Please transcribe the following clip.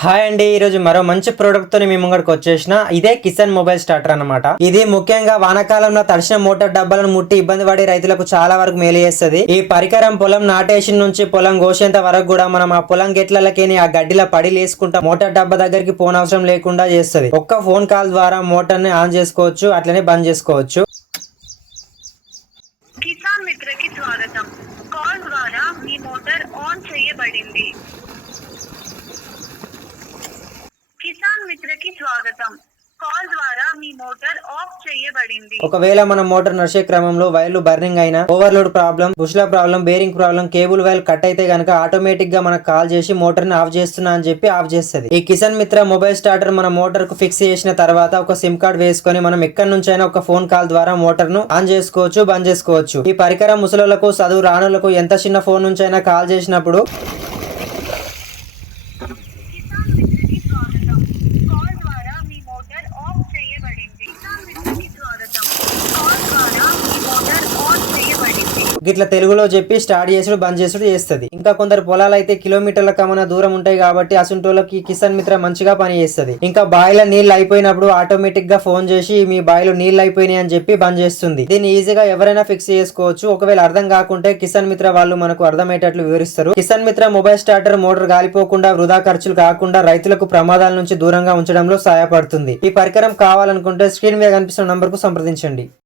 Hi అండి ఈరోజు మరో మంచి ప్రోడక్ట్తో మీ ముంగడికి వచ్చేసిన ఇదే కిసాన్ మొబైల్ స్టార్టర్ అన్నమాట. ఇది ముఖ్యంగా వానాకాలంలో తడిసిన మోటార్ డబ్బాలను ముట్టి ఇబ్బంది పడే రైతులకు చాలా వరకు మేలు చేస్తుంది. ఈ పరికరం పొలం నాటేసిన నుంచి పొలం కోసేంత వరకు కూడా మనం ఆ పొలం గెట్లకి ఆ గడ్డిలో పడి లేసుకుంటా మోటార్ డబ్బా దగ్గరికి పోనవసరం లేకుండా చేస్తుంది. ఒక్క ఫోన్ కాల్ ద్వారా మోటార్ని ఆన్ చేసుకోవచ్చు అట్లనే బంద్ చేసుకోవచ్చు. కిసాన్ మిత్రకి స్వాగతం. కాల్ ద్వారా మీ మోటార్ ఆన్ చేయబడింది కిసాన్ మిత్రకి స్వాగతం. కాల్ ద్వారా మీ మోటార్ ఆఫ్ చేయబడింది. ఒకవేళ మన మోటార్ నడిచే క్రమంలో వైర్లు బర్నింగ్ అయినా overload problem బుష్ల problem bearing problem cable wire cut అయితే గనక ఆటోమేటిక్గా మనకు కాల్ చేసి మోటార్ని ఆఫ్ చేస్తున్నా అని చెప్పి ఆఫ్ చేస్తుంది. ఈ కిసాన్ మిత్ర మొబైల్ స్టార్టర్ మన మోటార్కు ఫిక్స్ చేసిన తర్వాత ఒక సిమ్ కార్డ్ వేసుకొని మనం ఎక్కడి నుంచైనా ఒక ఫోన్ కాల్ ద్వారా మోటార్ను ఆన్ చేసుకోవచ్చు బంద్ చేసుకోవచ్చు. ఈ పరికరం ముసలులకు చదువు రానులకు ఎంత చిన్న ఫోన్ నుంచైనా కాల్ చేసినప్పుడు కిసాన్ మిత్రకి స్వాగతం కాల్ ద్వారా మీ మోటార్ ఆఫ్ చేయబడింది కిసాన్ మిత్రకి స్వాగతం కాల్ ద్వారా మీ మోటార్ ఆన్ చేయబడింది గిట్ల తెలుగులో చెప్పి స్టార్ట్ చేసుడు బంద్ చేసుడు చేస్తుంది. ఇంకా కొందరు పొలాలు అయితే కిలోమీటర్ల కమన దూరం ఉంటాయి కాబట్టి అసుంటోళ్ళకి కిసాన్ మిత్ర మంచిగా పని చేస్తుంది. ఇంకా బావిలో నీళ్ళు అయిపోయినప్పుడు ఆటోమేటిక్గా ఫోన్ చేసి మీ బావిలో నీళ్ళు అయిపోయినాయి అని చెప్పి బంద్ చేస్తుంది. దీన్ని ఈజీగా ఎవరైనా ఫిక్స్ చేసుకోవచ్చు. ఒకవేళ అర్థం కాకుంటే కిసాన్ మిత్ర వాళ్ళు మనకు అర్థమయ్యేటట్లు వివరిస్తారు. Kisan Mitra mobile starter motor గాలిపోకుండా వృధా ఖర్చులు కాకుండా రైతులకు ప్రమాదాల నుంచి దూరంగా ఉంచడంలో సహాయపడుతుంది. ఈ పరికరం కావాలనుకుంటే స్క్రీన్ మీద కనిపిస్తున్న నంబర్కు సంప్రదించండి.